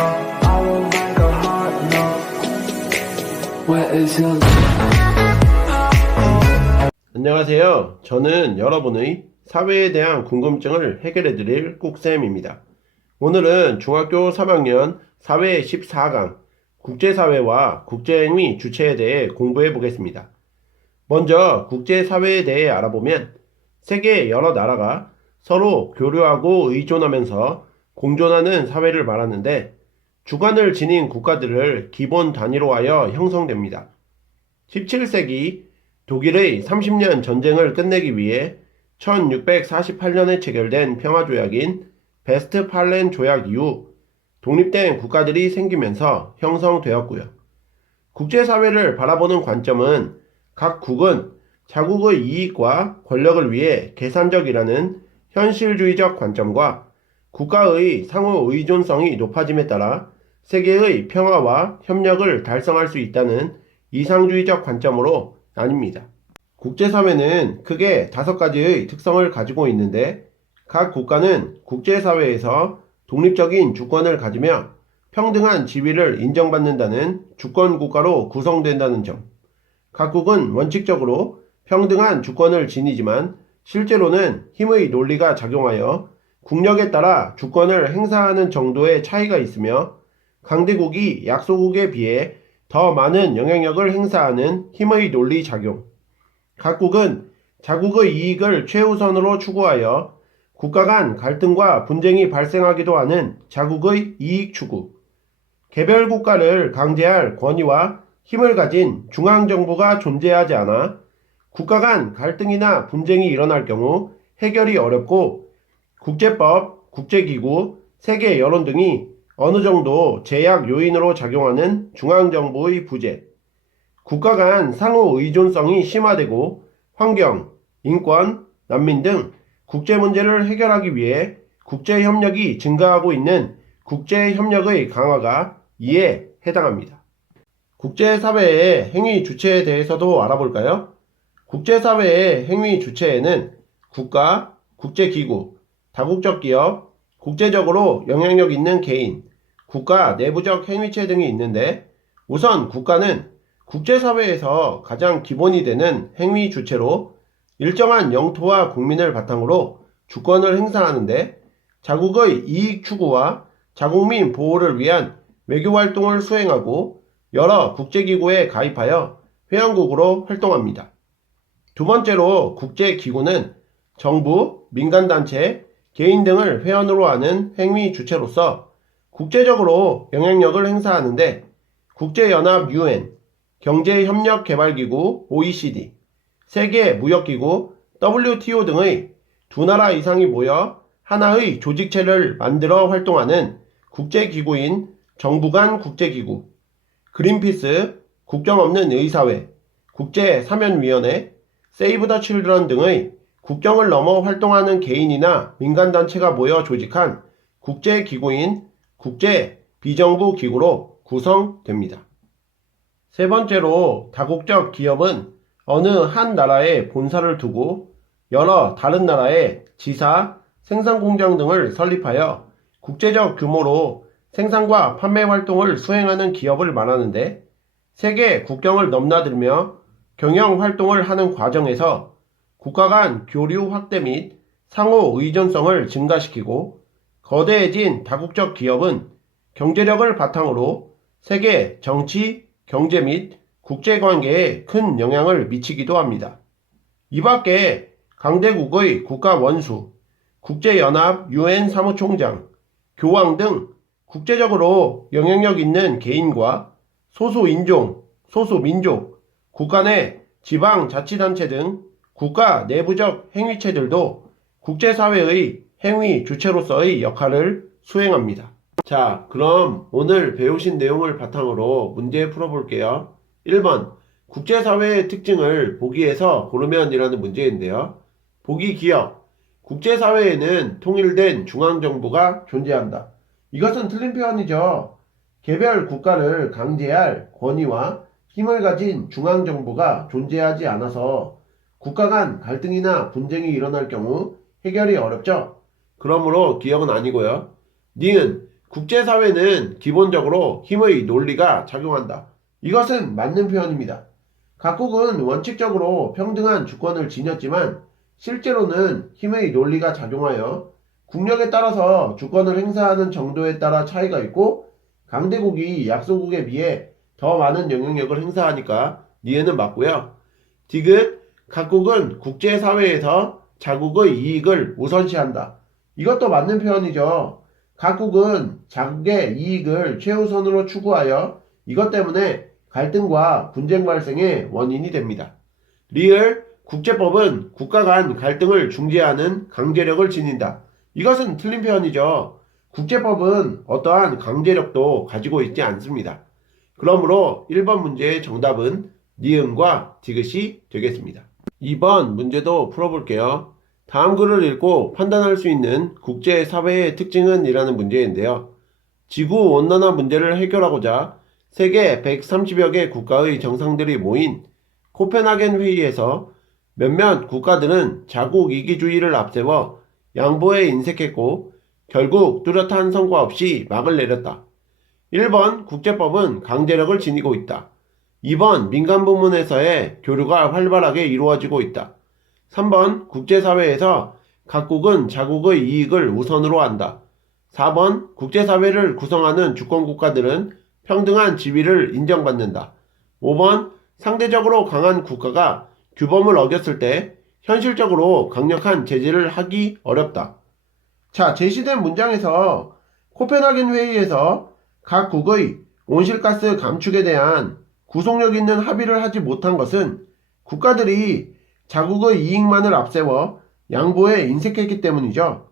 I will make a hot note. Where is your 안녕하세요. 저는 여러분의 사회에 대한 궁금증을 해결해 드릴 꾹쌤입니다. 오늘은 중학교 3학년 사회 14강 국제사회와 국제행위 주체에 대해 공부해 보겠습니다. 먼저 국제사회에 대해 알아보면 세계 여러 나라가 서로 교류하고 의존하면서 공존하는 사회를 말하는데 주권을 지닌 국가들을 기본 단위로 하여 형성됩니다. 17세기 독일의 30년 전쟁을 끝내기 위해 1648년에 체결된 평화조약인 베스트팔렌 조약 이후 독립된 국가들이 생기면서 형성되었고요. 국제사회를 바라보는 관점은 각 국은 자국의 이익과 권력을 위해 계산적이라는 현실주의적 관점과 국가의 상호 의존성이 높아짐에 따라 세계의 평화와 협력을 달성할 수 있다는 이상주의적 관점으로 나뉩니다. 국제사회는 크게 5가지의 특성을 가지고 있는데 각 국가는 국제사회에서 독립적인 주권을 가지며 평등한 지위를 인정받는다는 주권국가로 구성된다는 점, 각국은 원칙적으로 평등한 주권을 지니지만 실제로는 힘의 논리가 작용하여 국력에 따라 주권을 행사하는 정도의 차이가 있으며 강대국이 약소국에 비해 더 많은 영향력을 행사하는 힘의 논리 작용. 각국은 자국의 이익을 최우선으로 추구하여 국가 간 갈등과 분쟁이 발생하기도 하는 자국의 이익 추구. 개별 국가를 강제할 권위와 힘을 가진 중앙정부가 존재하지 않아 국가 간 갈등이나 분쟁이 일어날 경우 해결이 어렵고 국제법, 국제기구, 세계 여론 등이 어느 정도 제약 요인으로 작용하는 중앙정부의 부재, 국가 간 상호 의존성이 심화되고 환경, 인권, 난민 등 국제 문제를 해결하기 위해 국제협력이 증가하고 있는 국제협력의 강화가 이에 해당합니다. 국제사회의 행위 주체에 대해서도 알아볼까요? 국제사회의 행위 주체에는 국가, 국제기구, 다국적 기업, 국제적으로 영향력 있는 개인, 국가 내부적 행위체 등이 있는데 우선 국가는 국제사회에서 가장 기본이 되는 행위 주체로 일정한 영토와 국민을 바탕으로 주권을 행사하는데 자국의 이익 추구와 자국민 보호를 위한 외교활동을 수행하고 여러 국제기구에 가입하여 회원국으로 활동합니다. 두 번째로 국제기구는 정부, 민간단체, 개인 등을 회원으로 하는 행위 주체로서 국제적으로 영향력을 행사하는데 국제연합 UN, 경제협력개발기구 OECD, 세계무역기구 WTO 등의 두 나라 이상이 모여 하나의 조직체를 만들어 활동하는 국제기구인 정부 간 국제기구, 그린피스, 국경없는 의사회, 국제사면위원회, 세이브 더 칠드런 등의 국경을 넘어 활동하는 개인이나 민간단체가 모여 조직한 국제기구인 국제비정부기구로 구성됩니다. 세 번째로 다국적 기업은 어느 한 나라에 본사를 두고 여러 다른 나라에 지사, 생산공장 등을 설립하여 국제적 규모로 생산과 판매 활동을 수행하는 기업을 말하는데 세계 국경을 넘나들며 경영 활동을 하는 과정에서 국가 간 교류 확대 및 상호 의존성을 증가시키고 거대해진 다국적 기업은 경제력을 바탕으로 세계 정치, 경제 및 국제관계에 큰 영향을 미치기도 합니다. 이 밖에 강대국의 국가 원수, 국제연합 UN 사무총장, 교황 등 국제적으로 영향력 있는 개인과 소수인종, 소수민족, 국가 내 지방자치단체 등 국가 내부적 행위체들도 국제사회의 행위 주체로서의 역할을 수행합니다. 자, 그럼 오늘 배우신 내용을 바탕으로 문제 풀어볼게요. 1번, 국제사회의 특징을 보기에서 고르면 이라는 문제인데요. 보기 기억, 국제사회에는 통일된 중앙정부가 존재한다. 이것은 틀린 표현이죠. 개별 국가를 강제할 권위와 힘을 가진 중앙정부가 존재하지 않아서 국가 간 갈등이나 분쟁이 일어날 경우 해결이 어렵죠. 그러므로 기억은 아니고요. 니은 국제사회는 기본적으로 힘의 논리가 작용한다. 이것은 맞는 표현입니다. 각국은 원칙적으로 평등한 주권을 지녔지만 실제로는 힘의 논리가 작용하여 국력에 따라서 주권을 행사하는 정도에 따라 차이가 있고 강대국이 약소국에 비해 더 많은 영향력을 행사하니까 니은은 맞고요. 디귿, 각국은 국제사회에서 자국의 이익을 우선시한다. 이것도 맞는 표현이죠. 각국은 자국의 이익을 최우선으로 추구하여 이것 때문에 갈등과 분쟁 발생의 원인이 됩니다. 리을, 국제법은 국가 간 갈등을 중재하는 강제력을 지닌다. 이것은 틀린 표현이죠. 국제법은 어떠한 강제력도 가지고 있지 않습니다. 그러므로 1번 문제의 정답은 니은과 디귿이 되겠습니다. 2번 문제도 풀어볼게요. 다음 글을 읽고 판단할 수 있는 국제사회의 특징은? 이라는 문제인데요. 지구온난화 문제를 해결하고자 세계 130여 개 국가의 정상들이 모인 코펜하겐 회의에서 몇몇 국가들은 자국 이기주의를 앞세워 양보에 인색했고 결국 뚜렷한 성과 없이 막을 내렸다. 1번 국제법은 강제력을 지니고 있다. 2번 민간 부문에서의 교류가 활발하게 이루어지고 있다. 3번 국제사회에서 각국은 자국의 이익을 우선으로 한다. 4번 국제사회를 구성하는 주권국가들은 평등한 지위를 인정받는다. 5번 상대적으로 강한 국가가 규범을 어겼을 때 현실적으로 강력한 제재를 하기 어렵다. 자, 제시된 문장에서 코펜하겐 회의에서 각국의 온실가스 감축에 대한 구속력 있는 합의를 하지 못한 것은 국가들이 자국의 이익만을 앞세워 양보에 인색했기 때문이죠.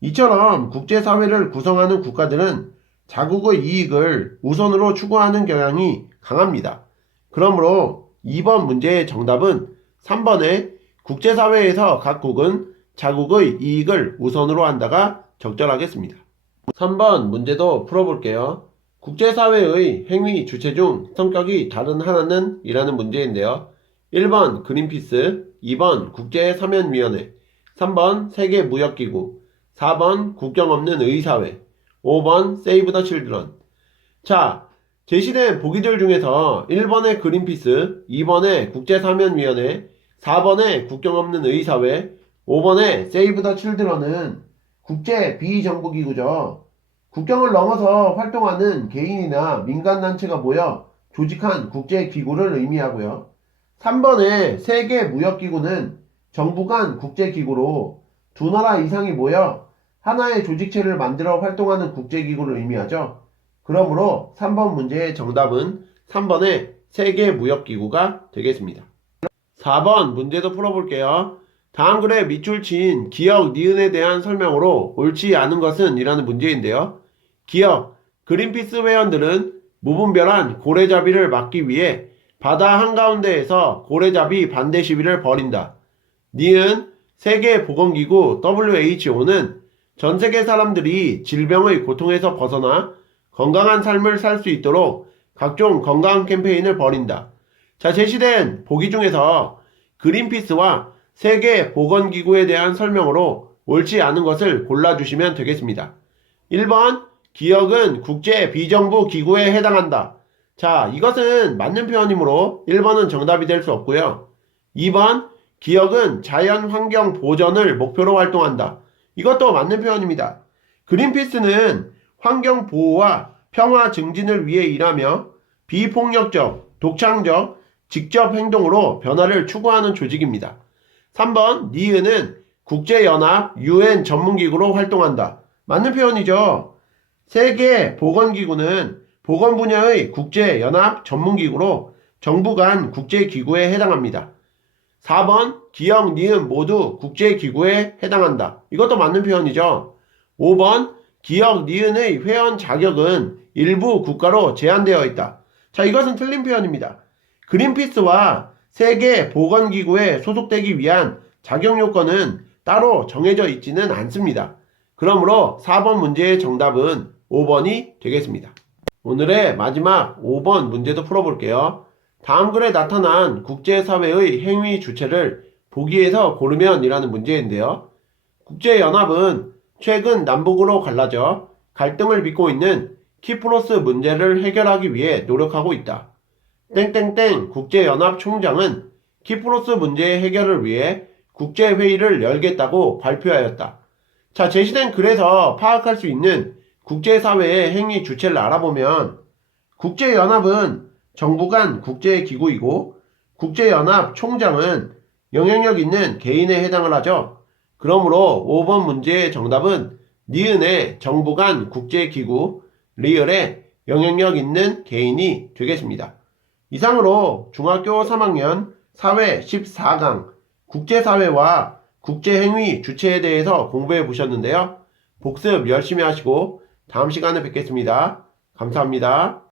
이처럼 국제사회를 구성하는 국가들은 자국의 이익을 우선으로 추구하는 경향이 강합니다. 그러므로 2번 문제의 정답은 3번의 국제사회에서 각국은 자국의 이익을 우선으로 한다가 적절하겠습니다. 3번 문제도 풀어볼게요. 국제사회의 행위 주체 중 성격이 다른 하나는? 이라는 문제인데요. 1번 그린피스, 2번 국제사면위원회, 3번 세계무역기구, 4번 국경 없는 의사회, 5번 세이브 더 칠드런. 자, 제시된 보기들 중에서 1번의 그린피스, 2번의 국제사면위원회, 4번의 국경 없는 의사회, 5번의 세이브 더 칠드런은 국제 비정부기구죠. 국경을 넘어서 활동하는 개인이나 민간단체가 모여 조직한 국제기구를 의미하고요. 3번의 세계무역기구는 정부 간 국제기구로 두 나라 이상이 모여 하나의 조직체를 만들어 활동하는 국제기구를 의미하죠. 그러므로 3번 문제의 정답은 3번의 세계무역기구가 되겠습니다. 4번 문제도 풀어볼게요. 다음 글에 밑줄 친 기역, 니은에 대한 설명으로 옳지 않은 것은? 이라는 문제인데요. 기역, 그린피스 회원들은 무분별한 고래잡이를 막기 위해 바다 한가운데에서 고래잡이 반대 시위를 벌인다. 니은, 세계보건기구 WHO는 전 세계 사람들이 질병의 고통에서 벗어나 건강한 삶을 살 수 있도록 각종 건강 캠페인을 벌인다. 자, 제시된 보기 중에서 그린피스와 세계보건기구에 대한 설명으로 옳지 않은 것을 골라주시면 되겠습니다. 1번, 기역은 국제 비정부 기구에 해당한다. 자, 이것은 맞는 표현이므로 1번은 정답이 될 수 없고요. 2번, 기역은 자연환경 보전을 목표로 활동한다. 이것도 맞는 표현입니다. 그린피스는 환경 보호와 평화 증진을 위해 일하며 비폭력적, 독창적, 직접 행동으로 변화를 추구하는 조직입니다. 3번 니은은 국제연합 UN 전문기구로 활동한다. 맞는 표현이죠. 세계보건기구는 보건 분야의 국제연합 전문기구로 정부 간 국제기구에 해당합니다. 4번 기역, 니은 모두 국제기구에 해당한다. 이것도 맞는 표현이죠. 5번 기역, 니은의 회원 자격은 일부 국가로 제한되어 있다. 자, 이것은 틀린 표현입니다. 그린피스와 세계보건기구에 소속되기 위한 자격 요건은 따로 정해져 있지는 않습니다. 그러므로 4번 문제의 정답은 5번이 되겠습니다. 오늘의 마지막 5번 문제도 풀어볼게요. 다음 글에 나타난 국제사회의 행위 주체를 보기에서 고르면? 이라는 문제인데요. 국제연합은 최근 남북으로 갈라져 갈등을 빚고 있는 키프로스 문제를 해결하기 위해 노력하고 있다. 땡땡땡 국제연합 총장은 키프로스 문제의 해결을 위해 국제회의를 열겠다고 발표하였다. 자, 제시된 글에서 파악할 수 있는 국제사회의 행위 주체를 알아보면 국제연합은 정부 간 국제기구이고 국제연합 총장은 영향력 있는 개인에 해당을 하죠. 그러므로 5번 문제의 정답은 니은의 정부 간 국제기구, 리을의 영향력 있는 개인이 되겠습니다. 이상으로 중학교 3학년 사회 14강 국제사회와 국제행위 주체에 대해서 공부해 보셨는데요. 복습 열심히 하시고 다음 시간에 뵙겠습니다. 감사합니다.